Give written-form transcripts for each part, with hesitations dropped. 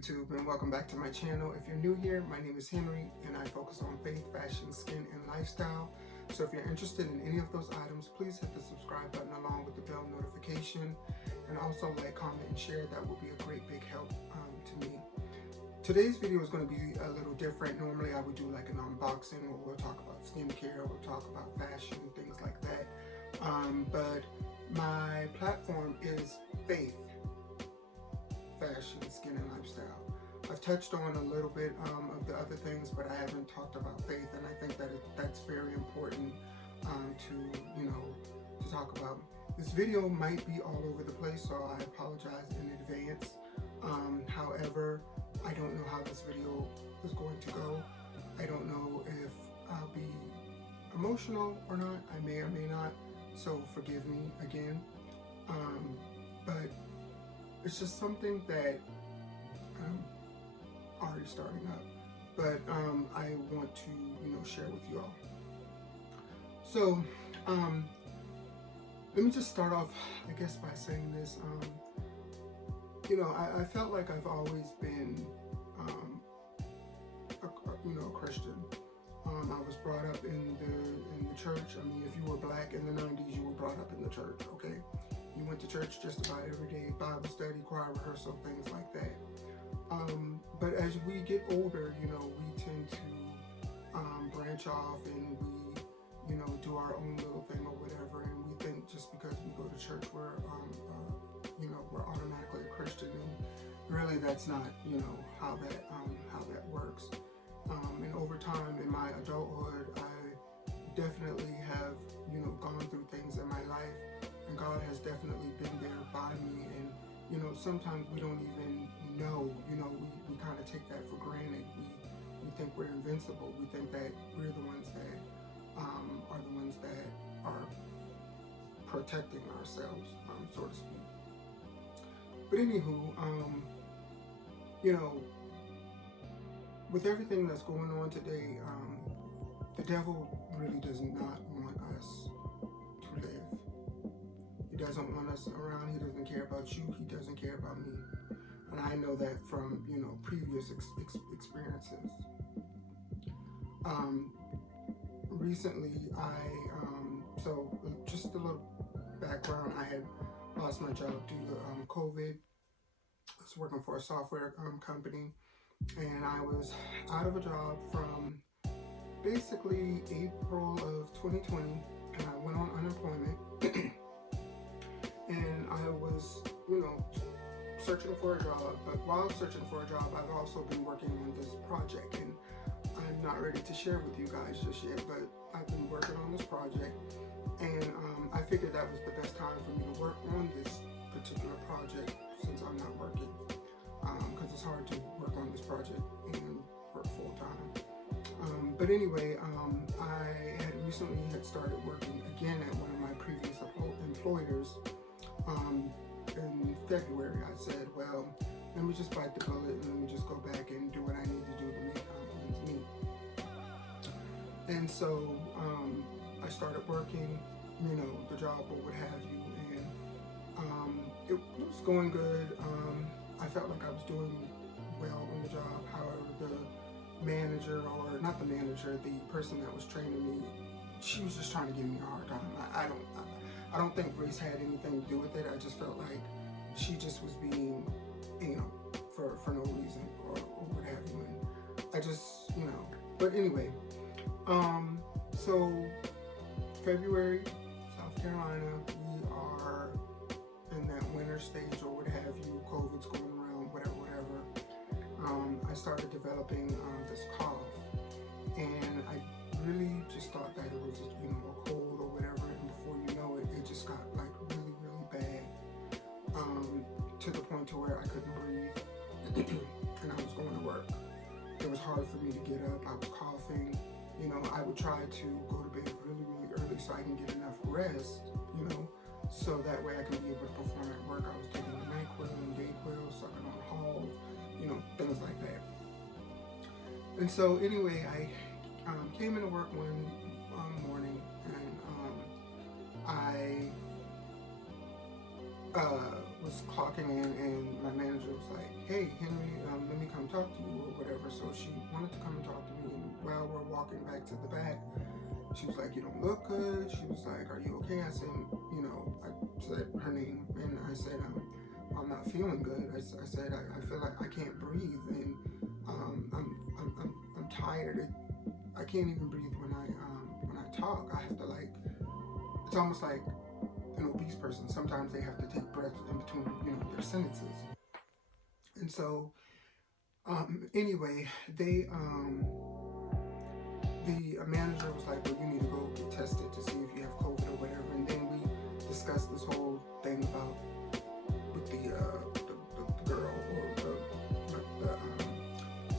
YouTube, and welcome back to my channel. If you're new here, my name is Henry and I focus on faith, fashion, skin, and lifestyle. So if you're interested in any of those items, please hit the subscribe button along with the bell notification, and also like, comment, and share. That will be a great big help to me. Today's video is going to be a little different. Normally I would do like an unboxing where we'll talk about skincare, we'll talk about fashion, things like that. But my platform is faith, fashion, skin, and lifestyle. I've touched on a little bit of the other things, but I haven't talked about faith, and I think that that's very important to talk about. This video might be all over the place, so I apologize in advance. However, I don't know how this video is going to go. I don't know if I'll be emotional or not. I may or may not, so forgive me again. But it's just something that I'm already starting up, but I want to share with you all. So let me just start off, I guess, by saying this. I felt like I've always been a Christian. I was brought up in the church. I mean, if you were black in the 90s, you were brought up in the church, okay? You went to church just about every day, Bible study, choir rehearsal, things like that. But as we get older, we tend to branch off, and we, do our own little thing or whatever. And we think just because we go to church, we're automatically a Christian. And really, that's not, how that works. And over time in my adulthood, I definitely have, gone through things in my life. And God has definitely been there by me, and sometimes we don't even know. We kind of take that for granted. We think we're invincible. We think that we're the ones that are the ones that are protecting ourselves, so to speak. But anywho, with everything that's going on today, the devil really does not want us to live. He doesn't want us around. He doesn't care about you. He doesn't care about me. And I know that from, previous experiences. Recently, so just a little background, I had lost my job due to COVID. I was working for a software company, and I was out of a job from basically April of 2020, and I went on unemployment. And I was, searching for a job, but while searching for a job, I've also been working on this project, and I'm not ready to share with you guys just yet, but I've been working on this project, and I figured that was the best time for me to work on this particular project since I'm not working, because it's hard to work on this project and work full-time. But anyway, I had recently started working again at one of my previous employers. In February, I said, well, let me just bite the bullet and let me just go back and do what I need to do to make ends meet. And so I started working, the job or what have you, and it was going good. I felt like I was doing well on the job. However, the manager, or not the manager, the person that was training me, she was just trying to give me a hard time. I don't think race had anything to do with it. I just felt like she just was being, for no reason or what have you. And I just, but anyway, so February, South Carolina, we are in that winter stage or what have you. COVID's going around, whatever. I started developing this cough, and I really just thought that it was, a cold or whatever. And before you know it, it just got like really, really bad, to the point to where I couldn't breathe, and I was going to work. It was hard for me to get up. I was coughing. I would try to go to bed really, really early so I can get enough rest, so that way I can be able to perform at work. I was taking the NyQuil and DayQuil, sucking on Halls, things like that. And so anyway, I came into work one morning, and I was clocking in, and my manager was like, "Hey, Henry, let me come talk to you or whatever." So she wanted to come and talk to me, and while we're walking back to the back, she was like, "You don't look good." She was like, "Are you okay?" I said, I said her name, and I said, "I'm not feeling good." I said, I feel like I can't breathe, and I'm tired. I can't even breathe when I talk. I have to like, it's almost like an obese person. Sometimes they have to take breaths in between, their sentences. And so, anyway, the manager was like, "Well, you need to go get tested to see if you have COVID or whatever." And then we discussed this whole thing about with the girl or the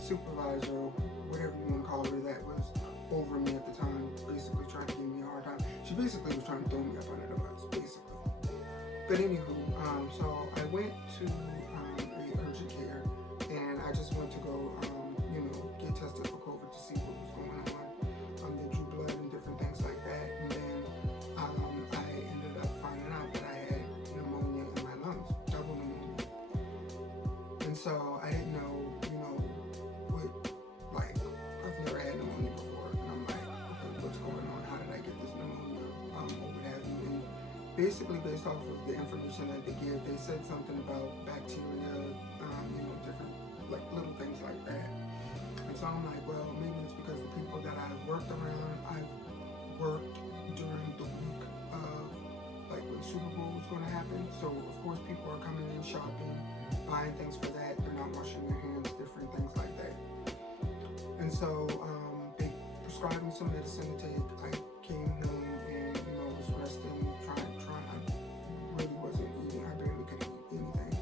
supervisor, whatever you want to call her, that was over me at the time, basically trying to give me a hard time. She basically was trying to throw me up under the bus, basically. But anywho, so I went to a urgent care, and I just went to go, get tested for COVID to see what was going on. They drew blood and different things like that, and then I ended up finding out that I had pneumonia in my lungs, double pneumonia. And so I didn't know, I've never had pneumonia before, and I'm like, okay, what's going on? How did I get this pneumonia? What would have you? And basically, based off of the information that they give, they said something about bacteria, different like little things like that. And so I'm like, well, maybe it's because the people that I've worked around, I've worked during the week of like when Super Bowl was going to happen. So of course people are coming in shopping, buying things for that. They're not washing their hands, different things like that. And so they prescribed me some medicine to take. I came home and was resting, trying. I really wasn't eating. I barely could eat anything.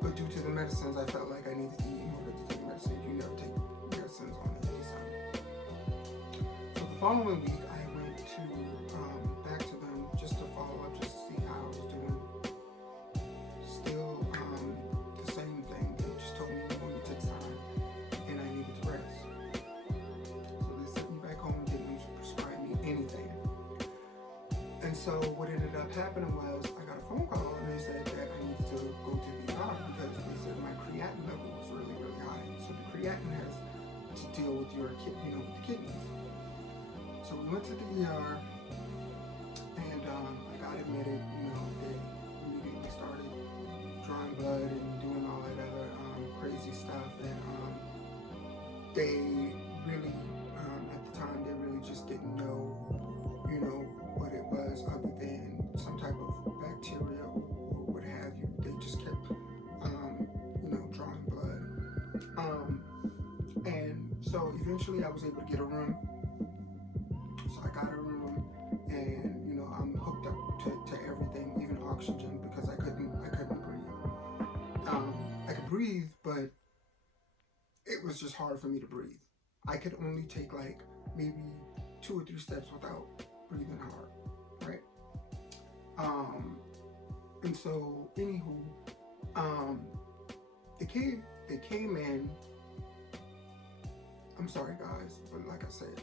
But due to the medicines, I felt like I needed to eat in order to take medicine. You never take medicines on the empty stomach. So the following week, I went to back to them just to follow up, just to see how I was doing. Still the same thing. They just told me pneumonia takes time, and I needed to rest. So they sent me back home, didn't prescribe me anything. And so what ended up happening was I got a phone call, and they said that I needed to go to the ER because they said my creatinine level was really, really high. So the creatinine has to deal with your with the kidneys. So we went to the ER, and I got admitted. They immediately started drawing blood and doing all that other crazy stuff. And they really, at the time, they really just didn't know, what it was other than some type of bacteria or what have you. They just kept, drawing blood. And so eventually I was able to get a room. So I got a room, and I'm hooked up to everything, even oxygen, because I couldn't breathe. I could breathe, but it was just hard for me to breathe. I could only take like maybe 2 or 3 steps without breathing hard, right? And so anywho, they came in. I'm sorry guys, but like I said,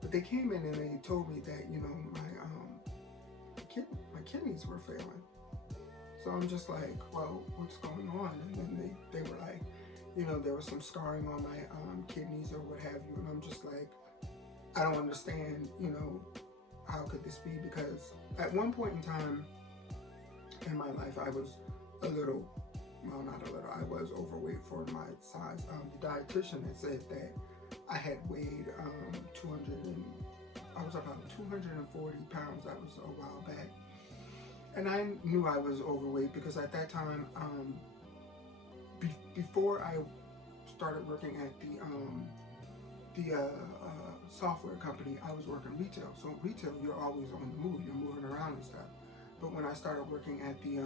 but they came in and they told me that my kidneys were failing. So I'm just like, well, what's going on? And then they were like, there was some scarring on my kidneys or what have you, and I'm just like, I don't understand, how could this be? Because at one point in time in my life, I was not a little, I was overweight for my size. The dietitian had said that I had weighed I was about 240 pounds. That was a while back. And I knew I was overweight because at that time, before I started working at the software company, I was working retail. So retail, you're always on the move. You're moving around and stuff. But when I started working at the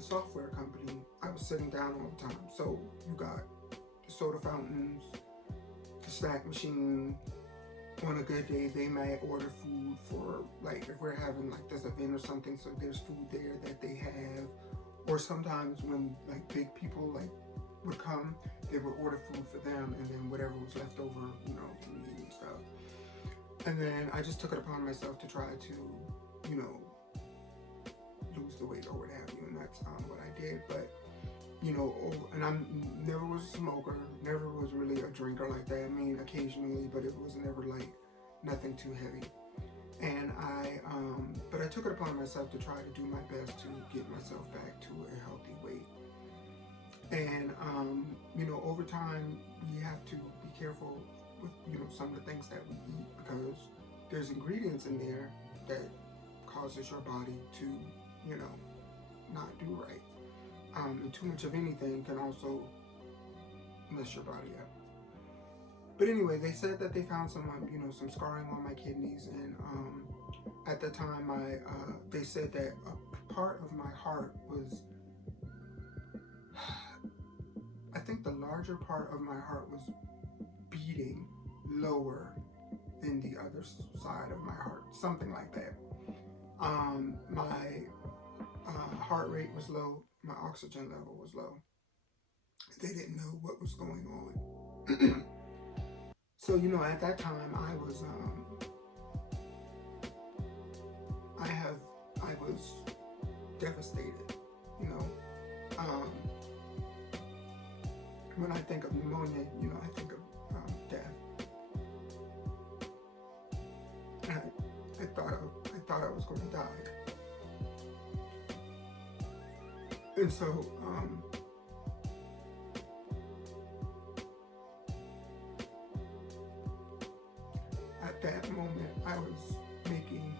software company, I was sitting down all the time. So you got the soda fountains, the snack machine. On a good day, they might order food for, like, if we're having like this event or something, so there's food there that they have. Or sometimes when like big people like would come, they would order food for them, and then whatever was left over, to eat and stuff. And then I just took it upon myself to try to you know, lose the weight or what have you, and that's what I did. But you know, and never was a smoker, never was really a drinker like that. I mean, occasionally, but it was never like nothing too heavy. And but I took it upon myself to try to do my best to get myself back to a healthy weight. And you know, over time, we have to be careful with, you know, some of the things that we eat, because there's ingredients in there that causes your body to, you know, not do right. And too much of anything can also mess your body up. But anyway, they said that they found some, you know, some scarring on my kidneys, and at the time, they said that a part of my heart was, I think the larger part of my heart was beating lower than the other side of my heart, something like that. My heart rate was low, my oxygen level was low. They didn't know what was going on. So, you know, at that time I was devastated, you know. When I think of pneumonia, you know, I think of death. And I thought I was going to die. And so, at that moment, I was making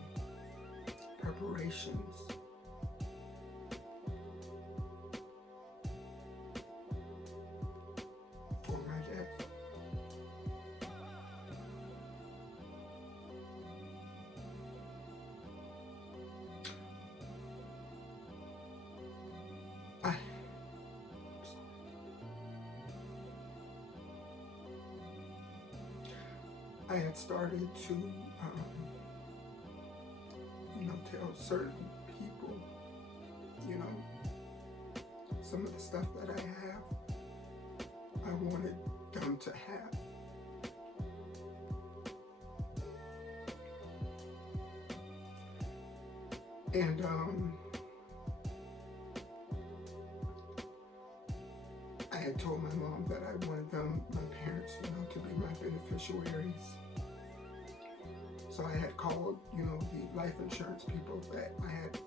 preparations for my death. I had started to, you know, tell certain people, you know, some of the stuff that I have, I wanted them to have. And I had told my mom that I wanted them, my parents, you know, to be my beneficiaries. So I had called, you know, the life insurance people that I had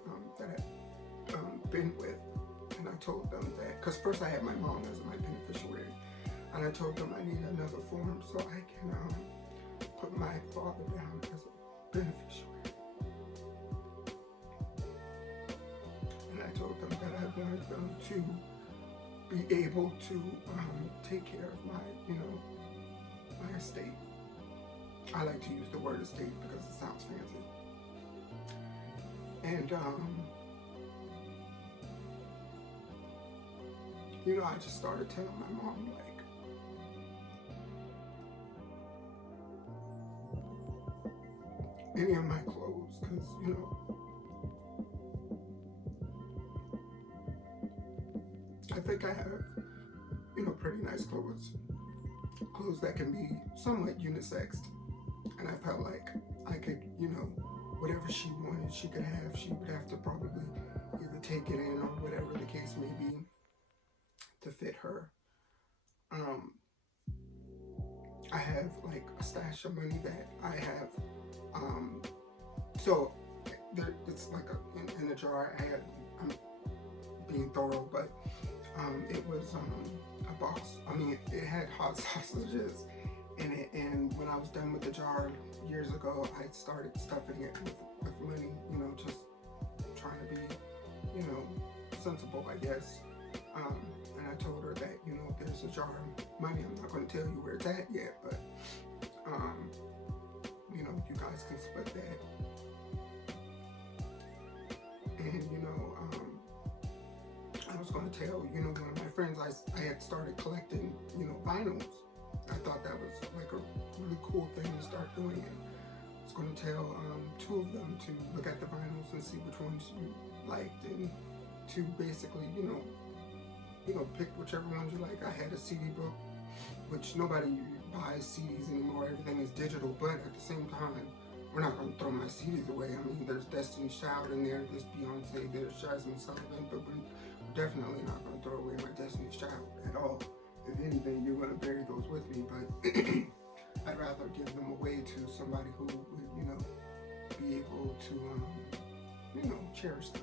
been with, and I told them that, because first I had my mom as my beneficiary, and I told them I need another form so I can put my father down as a beneficiary. And I told them that I wanted them to be able to take care of my, you know, my estate. I like to use the word estate because it sounds fancy. And, you know, I just started telling my mom, like, any of my clothes, because, you know, I think I have, you know, pretty nice clothes that can be somewhat unisexed. And I felt like I could, you know, whatever she wanted, she could have. She would have to probably either take it in or whatever the case may be to fit her. I have like a stash of money that I have. So it's like in a jar. I'm being thorough, but it was a box. I mean, it had hot sausages in it, and when I was done with the jar years ago, I started stuffing it with money, you know, just trying to be, you know, sensible, I guess. And I told her that, you know, there's a jar of money. I'm not going to tell you where it's at yet, but, you know, you guys can split that. And, you know, I was going to tell, you know, one of my friends, I had started collecting, you know, vinyls. I thought that was like a really cool thing to start doing, and I was going to tell two of them to look at the vinyls and see which ones you liked, and to basically, you know, pick whichever ones you like. I had a CD book, which nobody buys CDs anymore. Everything is digital, but at the same time, we're not going to throw my CDs away. I mean, there's Destiny's Child in there, there's Beyonce, there's Jasmine Sullivan, but we're definitely not going to throw away my Destiny's Child at all. If anything, you're going to bury those with me, but I'd rather give them away to somebody who would, you know, be able to, you know, cherish them.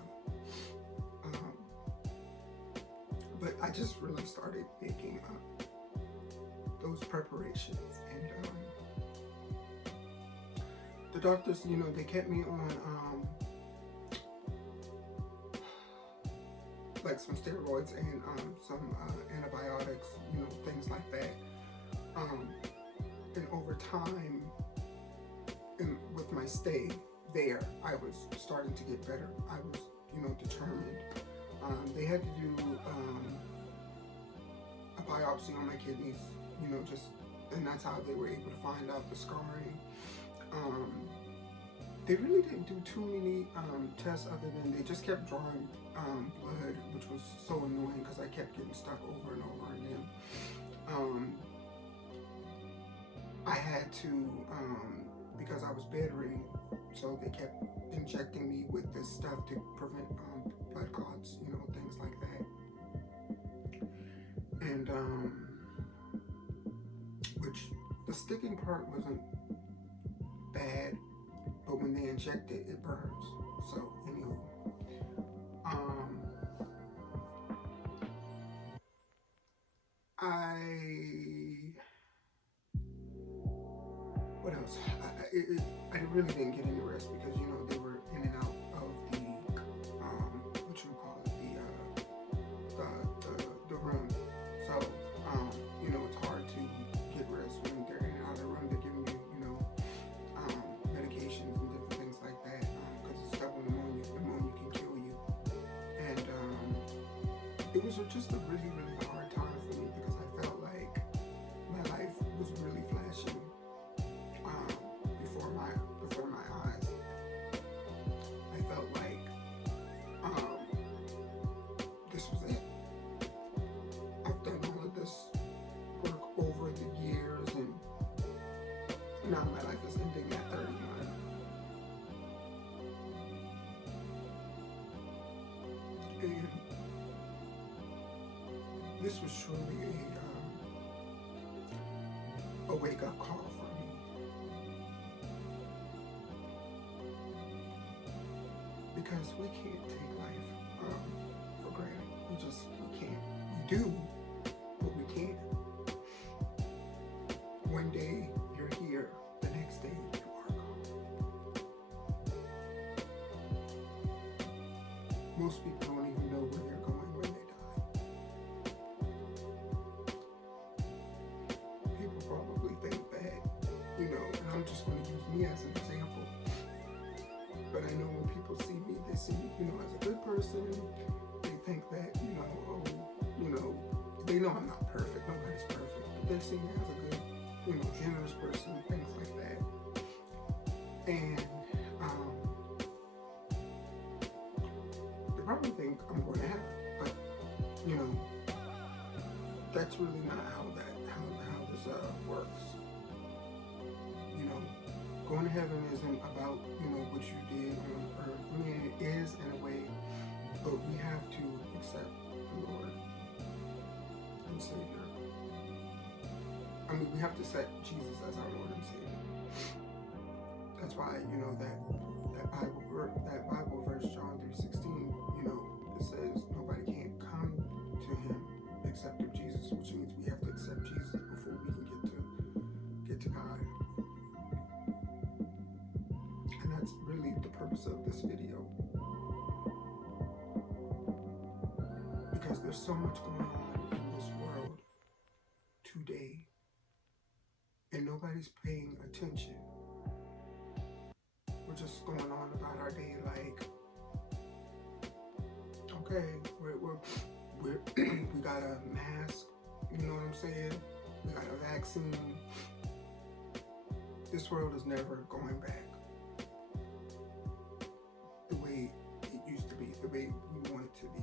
But I just really started making those preparations, and the doctors, you know, they kept me on like some steroids and some antibiotics, you know, things like that. And over time, and with my stay there, I was starting to get better. I was, you know, determined. They had to do a biopsy on my kidneys, you know, and that's how they were able to find out the scarring. They really didn't do too many tests other than they just kept drawing blood, which was so annoying because I kept getting stuck over and over again. I had to, because I was bedridden, so they kept injecting me with this stuff to prevent blood clots, you know, things like that. And which the sticking part wasn't bad, but when they inject it, it burns. So anyway, what else? I really didn't get any rest because, you know, they were in and out of the the room. So you know, it's hard to get rest when they're in and out of the room. They're giving you, you know, medications and different things like that because it's double pneumonia. Pneumonia can kill you, and it was just a really hard time for me because I felt like my life was really flashing before my eyes. I felt like this was it. I've done all of this work over the years, and now my life is ending at 31. And this was truly a wake-up call for me. Because we can't take life for granted. We can't. We do, but we can't. One day you're here, the next day you are gone. Most people don't even know where they're going when they die. People probably think that, you know, and I'm just going to use me as an example. But I know when people see me, they see me, you know, as a good person. They think that, you know, oh, you know, they know I'm not perfect. Nobody's perfect. But they see me as a good, you know, generous person, things like that. And they probably think I'm going to heaven. But, you know, that's really not how this works. You know, going to heaven isn't about, you know, what you did on earth. I mean, it is in a way, but we have to accept the Lord and Savior. I mean, we have to set Jesus as our Lord and Savior. That's why, you know, that Bible verse, John 3:16, you know, it says nobody can come to him except through Jesus, which means we have to accept Jesus before we can get to God. And that's really the purpose of this video. Because there's so much going on in this world today, and nobody's paying attention. We're just going on about our day like, okay, we got a mask, you know what I'm saying? We got a vaccine. This world is never going back the way it used to be, the way we want it to be.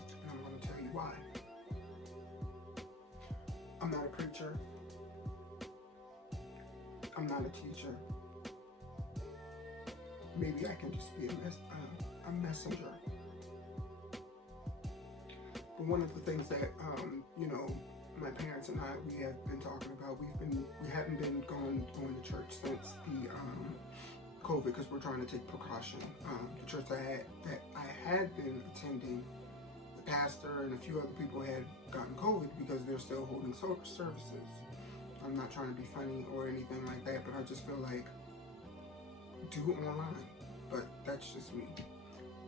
And I'm going to tell you why. I'm not a preacher. I'm not a teacher. Maybe I can just be a messenger. But one of the things that, my parents and I, we have been talking about, we haven't been going to church since the COVID, because we're trying to take precaution. The church that I had been attending, the pastor and a few other people had gotten COVID because they're still holding services. I'm not trying to be funny or anything like that, but I just feel like do it online. But that's just me.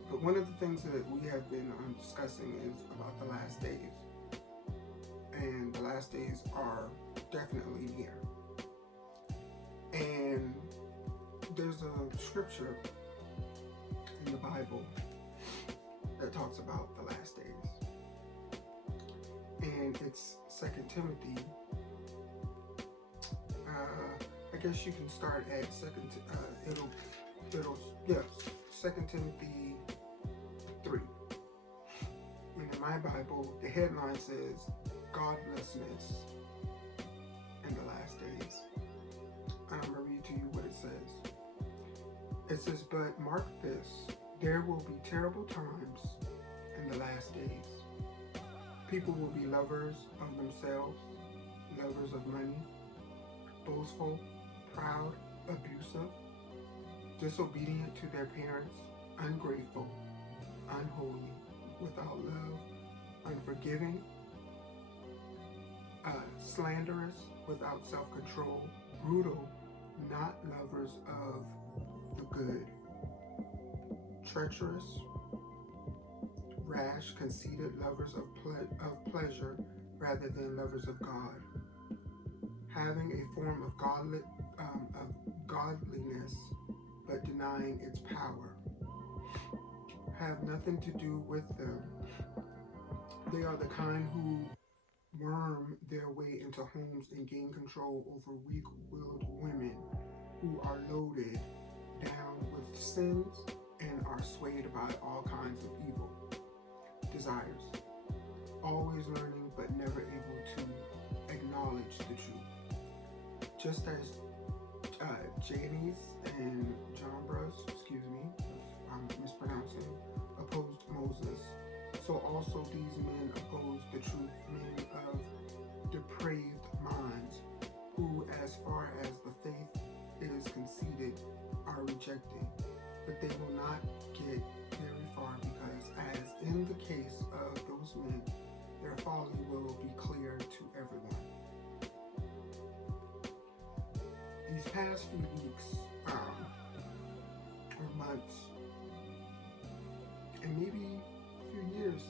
But one of the things that we have been discussing is about the last days. And the last days are definitely near. And there's a scripture in the Bible that talks about the last days. And it's 2 Timothy. I guess you can start at 2 Timothy 3. And in my Bible, the headline says, Godlessness in the last days. And I'm going to read to you what it says. It says, but mark this, there will be terrible times in the last days. People will be lovers of themselves, lovers of money, boastful, proud, abusive, disobedient to their parents, ungrateful, unholy, without love, unforgiving, slanderous, without self-control, brutal, not lovers of the good, treacherous, rash, conceited, lovers of pleasure rather than lovers of God, having a form of godliness but denying its power. Have nothing to do with them. They are the kind who worm their way into homes and gain control over weak-willed women who are loaded down with sins and are swayed by all kinds of evil desires, always learning but never able to acknowledge the truth. Just as Jannes and Jambres, if I'm mispronouncing, opposed Moses, so also these men oppose the truth, men of depraved minds, who, as far as the faith is conceded, are rejected. But they will not get very far, because, as in the case of those men, their folly will be clear to everyone. These past few weeks, or months, and maybe a few years,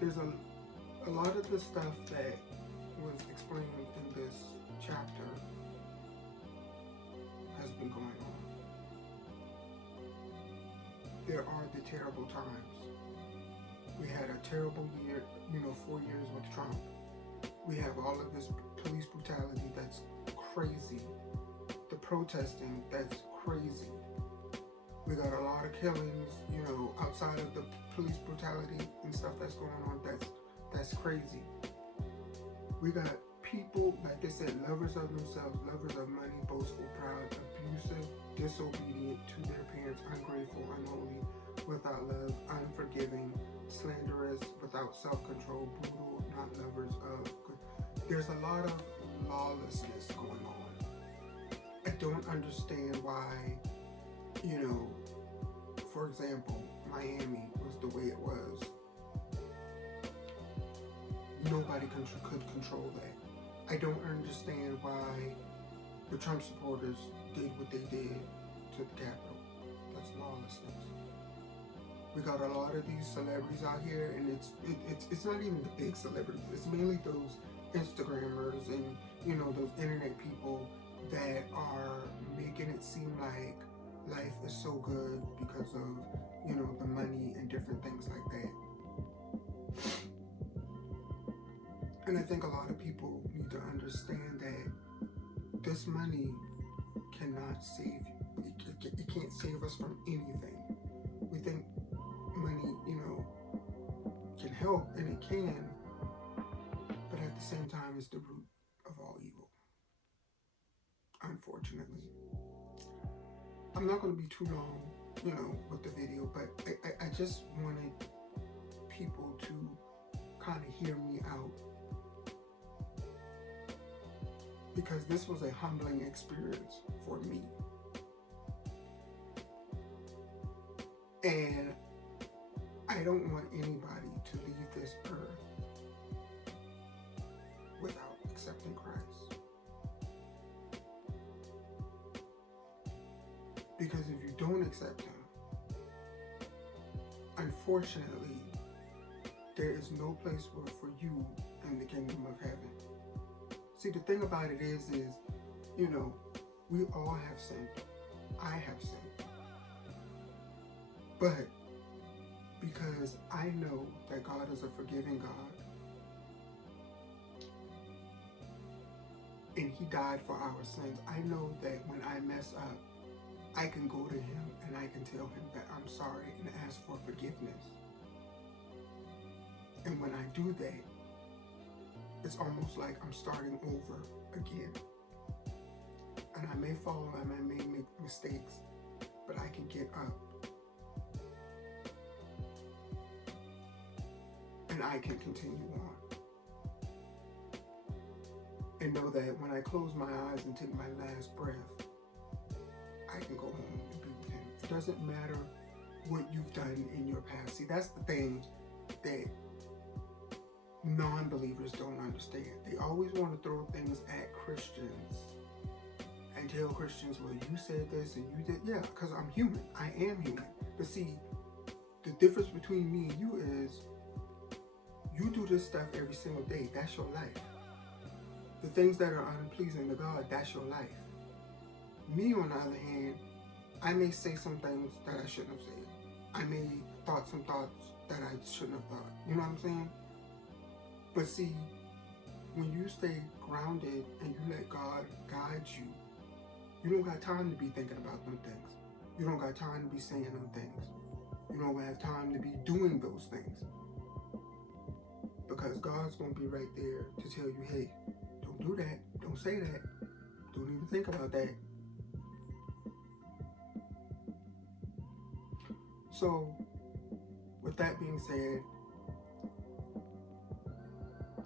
there's a lot of the stuff that was explained in this chapter has been going on. There are the terrible times. We had a terrible year, 4 years with Trump. We have all of this police brutality that's crazy. The protesting, that's crazy. We got a lot of killings, outside of the police brutality and stuff that's going on. That's crazy. We got people, like they said, lovers of themselves, lovers of money, boastful, proud, abusive, disobedient to their parents, ungrateful, unholy, without love, unforgiving, slanderous, without self-control, brutal, not lovers of good. There's a lot of lawlessness going on. I don't understand why, for example, Miami was the way it was. Nobody could control that. I don't understand why the Trump supporters did what they did to the Capitol. That's lawlessness. We got a lot of these celebrities out here, and it's not even the big celebrities. It's mainly those Instagrammers and those internet people that are making it seem like life is so good because of the money and different things like that. And I think a lot of people need to understand that this money cannot save you. It can't save us from anything. We think money, can help, and it can, but at the same time, it's the root of all evil. unfortunately. I'm not going to be too long, with the video, but I just wanted people to kind of hear me out, because this was a humbling experience for me. And I don't want anybody to leave this earth without accepting Christ. Because if you don't accept Him, unfortunately, there is no place for you in the kingdom of heaven. See, the thing about it is, we all have sinned. I have sinned. But because I know that God is a forgiving God, and He died for our sins, I know that when I mess up, I can go to Him and I can tell Him that I'm sorry and ask for forgiveness. And when I do that, it's almost like I'm starting over again. And I may fall, I may make mistakes, but I can get up. And I can continue on. And know that when I close my eyes and take my last breath, I can go home and be with Him. It doesn't matter what you've done in your past. See, that's the thing that non-believers don't understand. They always want to throw things at Christians and tell Christians, well, you said this and you did. Yeah, because I'm human. I am human. But see, the difference between me and you is you do this stuff every single day. That's your life. The things that are unpleasing to God, that's your life. Me, on the other hand, I may say some things that I shouldn't have said. I may thought some thoughts that I shouldn't have thought. You know what I'm saying? But see, when you stay grounded and you let God guide you, you don't got time to be thinking about them things. You don't got time to be saying them things. You don't have time to be doing those things. Because God's going to be right there to tell you, hey, don't do that. Don't say that. Don't even think about that. So, with that being said,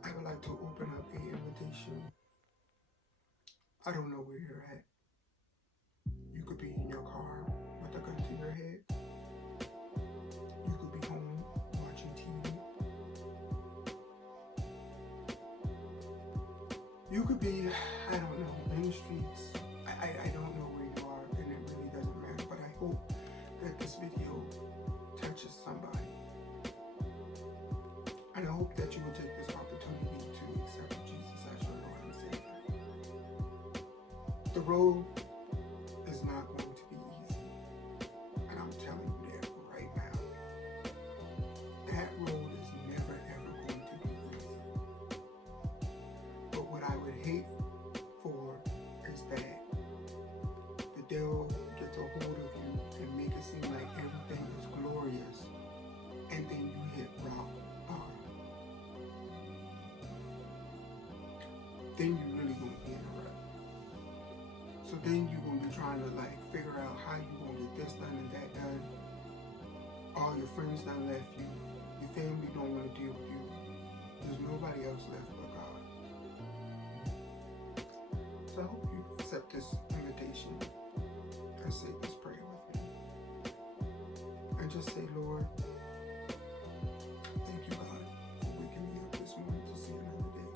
I would like to open up an invitation. I don't know where you're at. You could be in your car with a gun to your head. You could be home watching TV. You could be, I don't know, in the streets. I don't know where you are, and it really doesn't matter. But I hope that this video touches somebody. And I hope that you will take this opportunity to accept Jesus as your Lord and Savior. The road is not going to be easy. And I'm telling you that right now. That road is never ever going to be easy. But what I would hate for is that the devil gets a hold of you and make it seem like everything is glorious, and then you hit rock bottom. Then you really gonna be in a rut. So then you gonna be trying to figure out how you gonna get this done and that done. All your friends done left you. Your family don't want to deal with you. There's nobody else left but God. So I hope you accept this invitation and say this prayer with me. And just say, Lord, thank you, God, for waking me up this morning to see another day.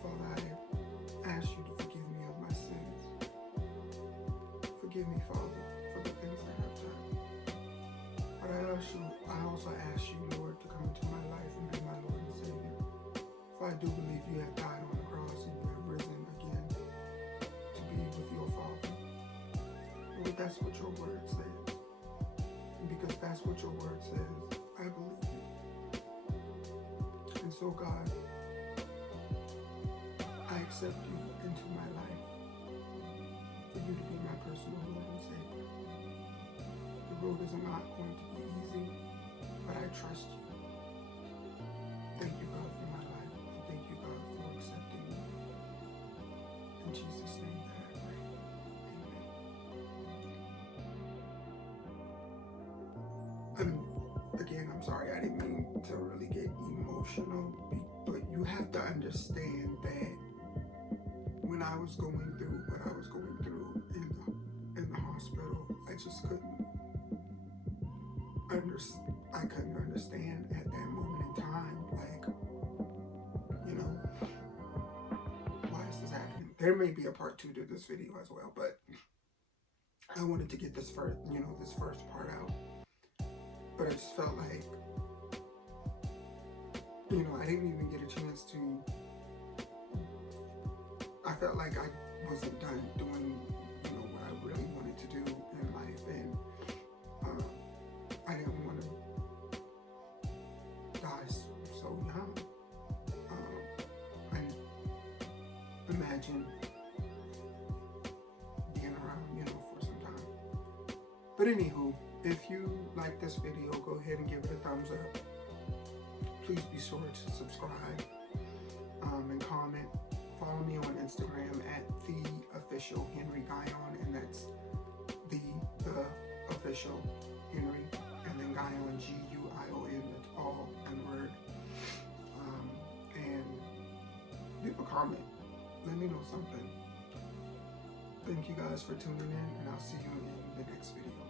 Father, I ask you to forgive me of my sins. Forgive me, Father, for the things that I've done. But I also ask you, Lord, to come into my life and be my Lord and Savior. For I do believe you have died on the cross and you have risen again to be with your Father. Lord, that's what your word says. And because that's what your word says, I believe it. And so, God, I accept you into my life for you to be my personal Lord and Savior. The road is not going to be easy, but I trust you. Thank you, God, for my life. And thank you, God, for accepting me. In Jesus' name that I pray. Again, I'm sorry, I didn't mean to really get emotional, but you have to understand that when I was going through what I was going through in the hospital, I just couldn't understand at that moment in time, like, you know, why is this happening? There may be a part 2 to this video as well, but I wanted to get this first part out. But I just felt like, I didn't even get a chance to, I felt like I wasn't done doing, what I really wanted to do in life, and I didn't want to die so young. And imagine being around, for some time. But anywho, if you like this video, go ahead and give it a thumbs up. Please be sure to subscribe and comment. Follow me on Instagram at @TheOfficialHenry_Guyon, and that's the official Henry, and then Guyon, Guion. That's all one word. And leave a comment. Let me know something. Thank you guys for tuning in, and I'll see you in the next video.